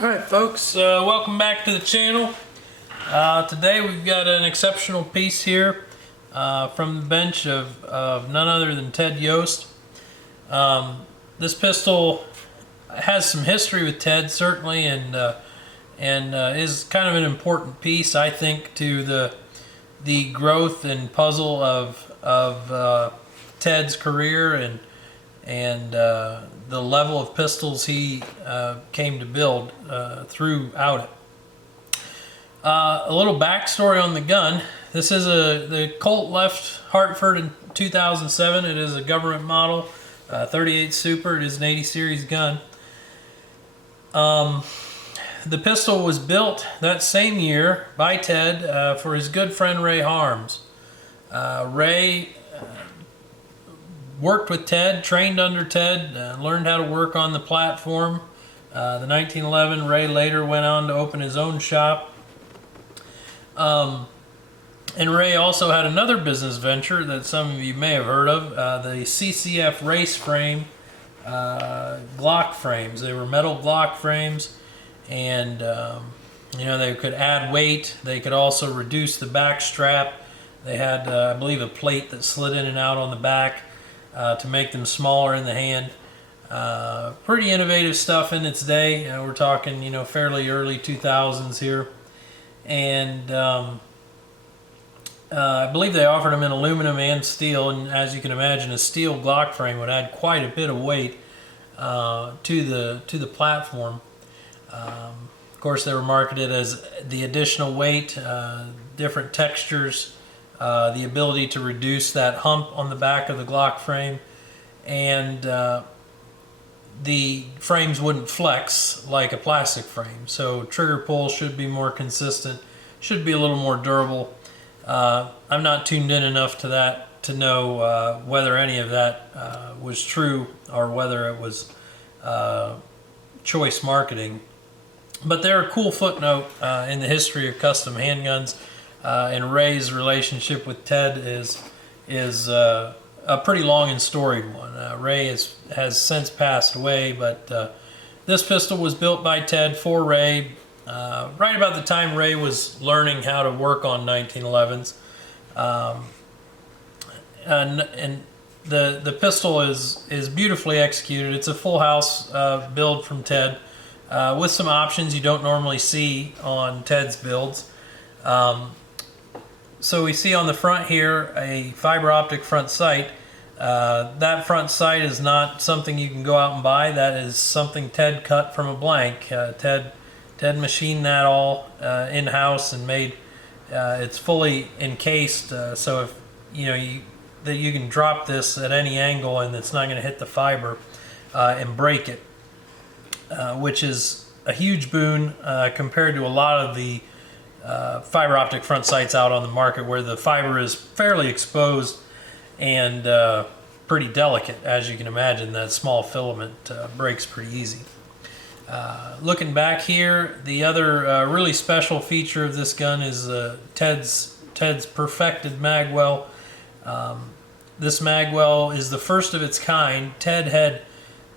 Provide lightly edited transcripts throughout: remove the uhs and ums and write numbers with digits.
Alright folks, welcome back to the channel. Today we've got an exceptional piece here from the bench of none other than Ted Yost. This pistol has some history with Ted, certainly, and is kind of an important piece, I think, to the growth and puzzle of Ted's career and the level of pistols he came to build throughout it. A little backstory on the gun. This is the Colt left Hartford in 2007. It is a government model, 38 Super. It is an 80 series gun. The pistol was built that same year by Ted for his good friend Ray Harms. Ray worked with Ted, trained under Ted, learned how to work on the platform. The 1911, Ray later went on to open his own shop. And Ray also had another business venture that some of you may have heard of, the CCF race frame Glock frames. They were metal Glock frames, and you know, they could add weight. They could also reduce the back strap. They had, I believe, a plate that slid in and out on the back to make them smaller in the hand. Pretty innovative stuff in its day. We're talking, you know, fairly early 2000s here. And I believe they offered them in aluminum and steel, and as you can imagine, a steel Glock frame would add quite a bit of weight to the platform. Of course, they were marketed as the additional weight, different textures, the ability to reduce that hump on the back of the Glock frame, and the frames wouldn't flex like a plastic frame, so trigger pull should be more consistent, should be a little more durable. I'm not tuned in enough to that to know whether any of that was true or whether it was choice marketing, but they're a cool footnote in the history of custom handguns. And Ray's relationship with Ted is a pretty long and storied one. Ray has since passed away, but this pistol was built by Ted for Ray right about the time Ray was learning how to work on 1911s. And the pistol is beautifully executed. It's a full house build from Ted with some options you don't normally see on Ted's builds. So we see on the front here a fiber optic front sight. That front sight is not something you can go out and buy. That is something Ted cut from a blank. Ted machined that all in-house and made it's fully encased, so if you know that you can drop this at any angle and it's not going to hit the fiber and break it, which is a huge boon compared to a lot of the fiber optic front sights out on the market, where the fiber is fairly exposed and pretty delicate. As you can imagine, that small filament breaks pretty easy. Looking back here, the other really special feature of this gun is Ted's perfected magwell. This magwell is the first of its kind. Ted had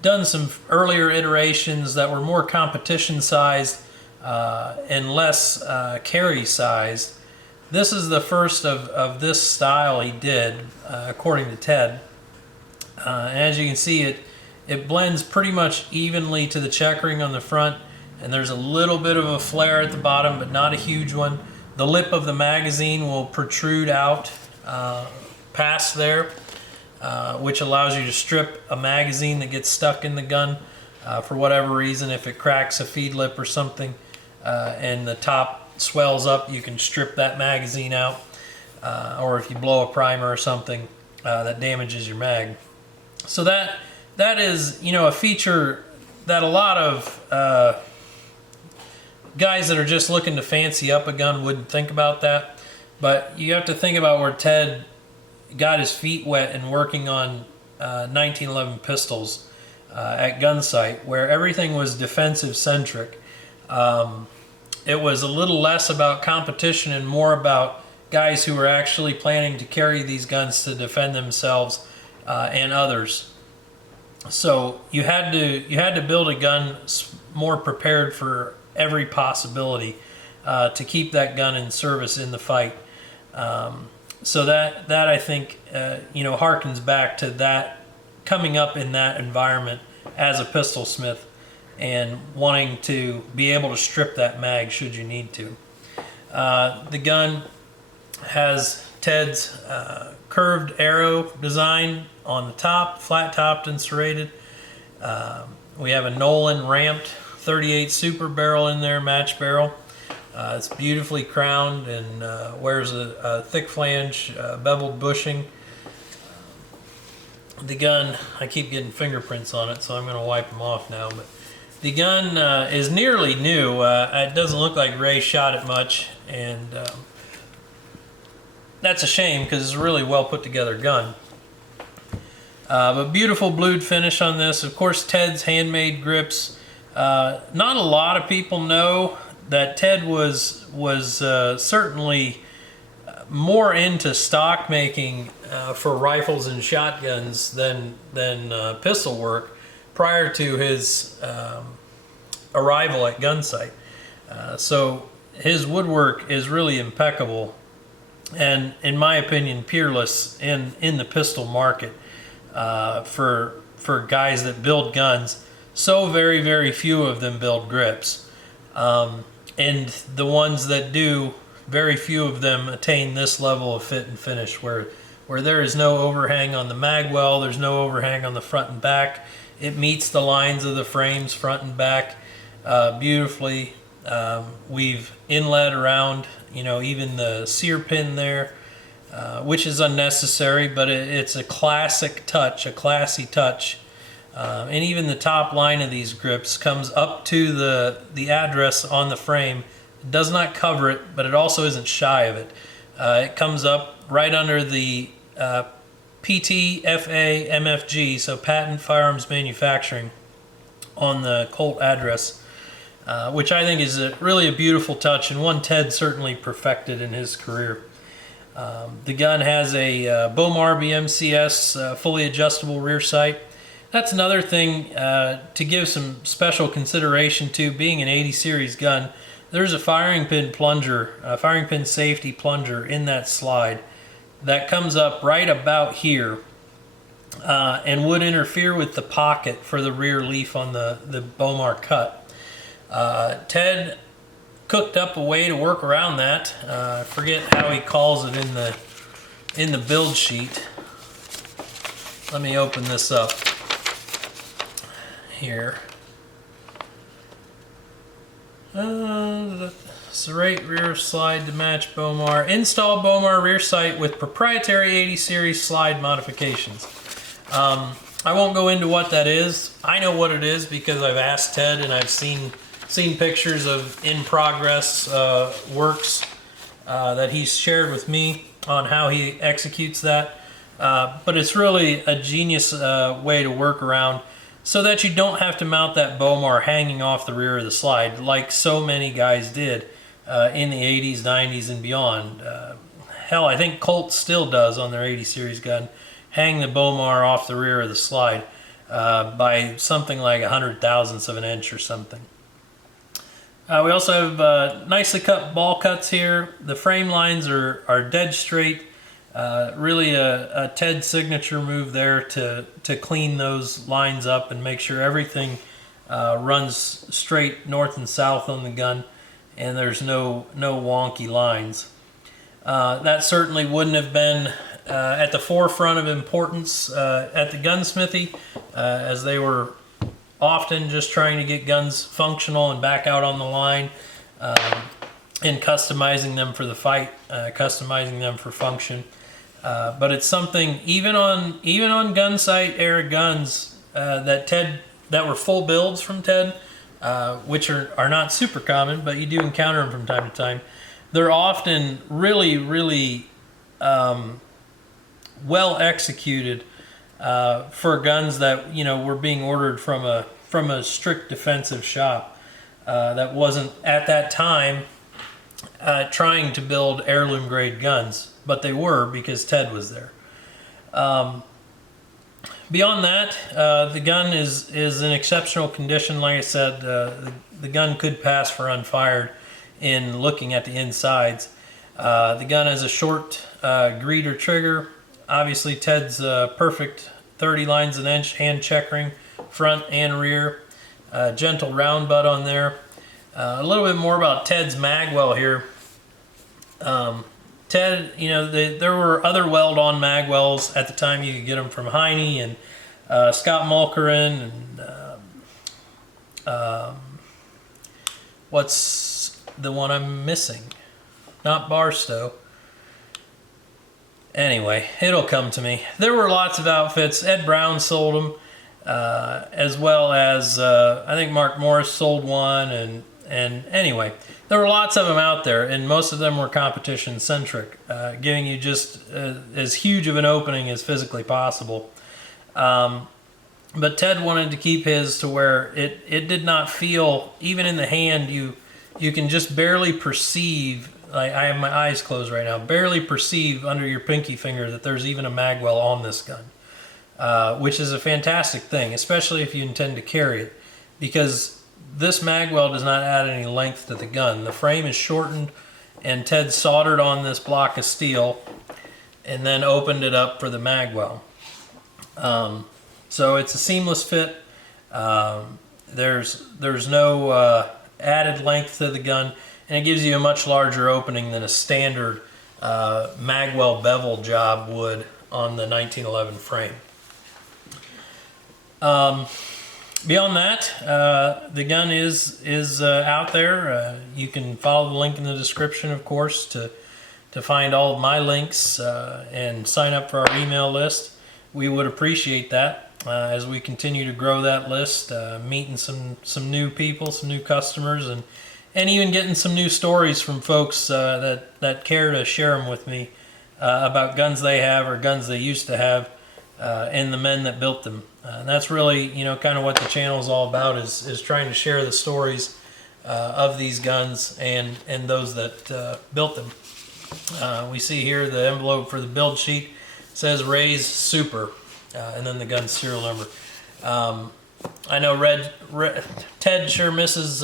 done some earlier iterations that were more competition sized and less carry sized. This is the first of this style he did, according to Ted. And as you can see, it blends pretty much evenly to the checkering on the front, and there's a little bit of a flare at the bottom, but not a huge one. The lip of the magazine will protrude out past there, which allows you to strip a magazine that gets stuck in the gun for whatever reason. If it cracks a feed lip or something, and the top swells up, you can strip that magazine out, or if you blow a primer or something that damages your mag. So that is, you know, a feature that a lot of guys that are just looking to fancy up a gun wouldn't think about that, but you have to think about where Ted got his feet wet in working on 1911 pistols at Gunsight, where everything was defensive centric. It was a little less about competition and more about guys who were actually planning to carry these guns to defend themselves and others. So you had to build a gun more prepared for every possibility to keep that gun in service in the fight. So that I think harkens back to that, coming up in that environment as a pistol smith and wanting to be able to strip that mag should you need to. The gun has Ted's curved arrow design on the top, flat topped and serrated. We have a Nolan ramped 38 super barrel in there, match barrel. It's beautifully crowned and wears a thick flange, beveled bushing. The gun, I keep getting fingerprints on it, so I'm going to wipe them off now. But the gun is nearly new. It doesn't look like Ray shot it much, and that's a shame because it's a really well put together gun. But beautiful blued finish on this. Of course, Ted's handmade grips. Not a lot of people know that Ted was certainly more into stock making for rifles and shotguns than pistol work prior to his arrival at Gunsight. So his woodwork is really impeccable, and in my opinion, peerless in the pistol market for guys that build guns. So very, very few of them build grips, and the ones that do, very few of them attain this level of fit and finish where there is no overhang on the mag well, there's no overhang on the front and back. It meets the lines of the frames front and back beautifully. We've inlet around, even the sear pin there, which is unnecessary, but it's a classic touch, a classy touch. And even the top line of these grips comes up to the address on the frame. It does not cover it, but it also isn't shy of it. It comes up right under the PTFA MFG, so Patent Firearms Manufacturing, on the Colt address, which I think is really a beautiful touch, and one Ted certainly perfected in his career. The gun has a Bomar BMCS fully adjustable rear sight. That's another thing to give some special consideration to. Being an 80 series gun, there's a firing pin plunger, a firing pin safety plunger in that slide that comes up right about here and would interfere with the pocket for the rear leaf on the Bomar cut. Ted cooked up a way to work around that. I forget how he calls it in the build sheet. Let me open this up here. Serrate rear slide to match Bomar. Install Bomar rear sight with proprietary 80 series slide modifications. I won't go into what that is. I know what it is because I've asked Ted and I've seen pictures of in progress works that he's shared with me on how he executes that. But it's really a genius way to work around so that you don't have to mount that Bomar hanging off the rear of the slide like so many guys did in the 80s, 90s, and beyond. Hell, I think Colt still does on their 80 series gun, hang the Bomar off the rear of the slide by something like 100,000ths of an inch or something. We also have nicely cut ball cuts here. The frame lines are dead straight. Really a Ted signature move there to clean those lines up and make sure everything runs straight north and south on the gun and there's no wonky lines. That certainly wouldn't have been at the forefront of importance at the gunsmithy, as they were often just trying to get guns functional and back out on the line, and customizing them for the fight, customizing them for function. But it's something even on Gunsight era guns that were full builds from Ted, which are not super common, but you do encounter them from time to time. They're often really, really well executed for guns that were being ordered from a strict defensive shop that wasn't at that time trying to build heirloom grade guns, but they were because Ted was there. Beyond that, the gun is in exceptional condition. Like I said, the gun could pass for unfired in looking at the insides. The gun has a short greeter trigger. Obviously, Ted's perfect 30 lines an inch hand checkering, front and rear. Gentle round butt on there. A little bit more about Ted's mag well here. Ted, you know, there were other weld-on mag wells at the time. You could get them from Heine and Scott Mulkerin and what's the one I'm missing? Not Barstow. Anyway, it'll come to me. There were lots of outfits. Ed Brown sold them, as well as I think Mark Morris sold one, and anyway, there were lots of them out there, and most of them were competition centric, giving you just as huge of an opening as physically possible. But Ted wanted to keep his to where it did not feel, even in the hand, you can just barely perceive. Like, I have my eyes closed right now, barely perceive under your pinky finger that there's even a mag well on this gun, which is a fantastic thing, especially if you intend to carry it, because this mag well does not add any length to the gun. The frame is shortened, and Ted soldered on this block of steel and then opened it up for the mag well. So it's a seamless fit. There's no added length to the gun, and it gives you a much larger opening than a standard magwell bevel job would on the 1911 frame. Beyond that, the gun is out there. You can follow the link in the description, of course, to find all of my links and sign up for our email list. We would appreciate that as we continue to grow that list, meeting some new people, some new customers, and even getting some new stories from folks that care to share them with me about guns they have or guns they used to have, and the men that built them. And that's really, you know, kind of what the channel is all about, is trying to share the stories of these guns and those that built them. We see here the envelope for the build sheet says Ray's Super, and then the gun's serial number. I know Ted sure misses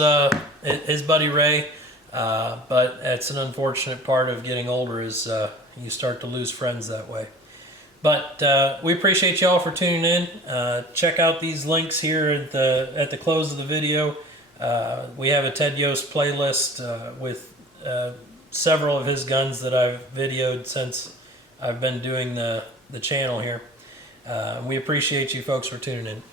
his buddy Ray, but it's an unfortunate part of getting older, is you start to lose friends that way. But we appreciate y'all for tuning in. Check out these links here at the close of the video. We have a Ted Yost playlist with several of his guns that I've videoed since I've been doing the channel here. We appreciate you folks for tuning in.